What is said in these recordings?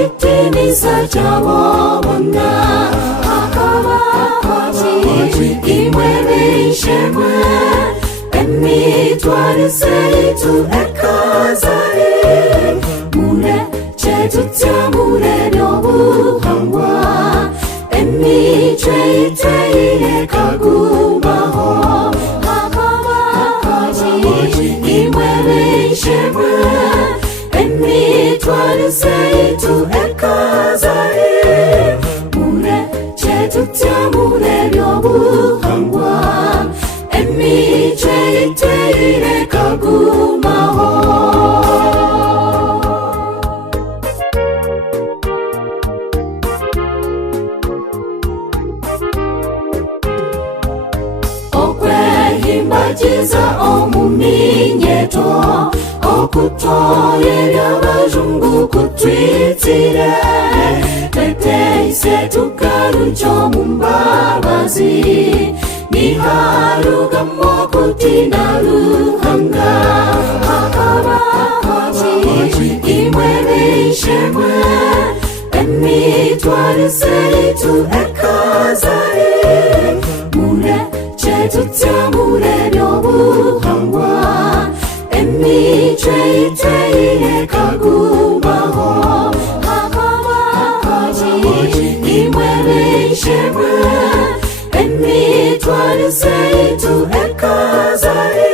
chitimiza chawabona akabaji imwere ishemwe emitwari seitu ekazari mure chetutia mure Ebyobuhagwa emitrete kagumaho akabaji imwere ishemwe emitwari seitu ekazari mure chetutia mure Ebyobuhagwa emitrete kagumaho. Himbagiza omuminyeto okutoyera abazungu kutwitire teteyise tukarujo mumbabazi niharugamo kutina ruhanga akabaji imwere ishemwe emitwari seitu ekazari mure chetutia mure Ebyobuhagwa emitrete kagumaho akabaji imwere ishemwe emitwari seitu ekazari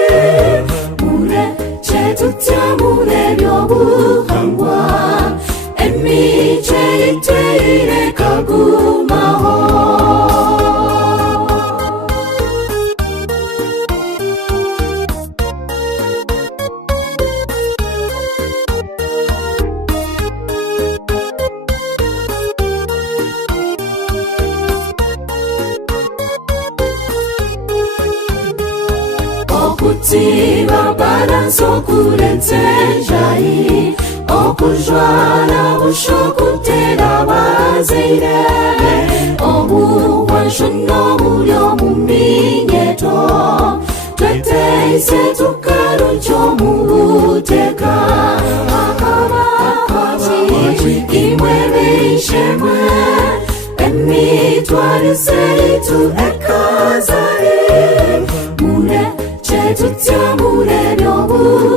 mure chetutia mure Ebyobuhagwa emitrete kagumaho. Okutiba balanso kurenzenjai okujwala bushokutera bazeire obuwansho n'obulyo muminyeto tweteyise tukarujo mubuteka akabaji imwere ishemwe emitwari seitu ekazari mure chetutia mure Ebyobuhagwa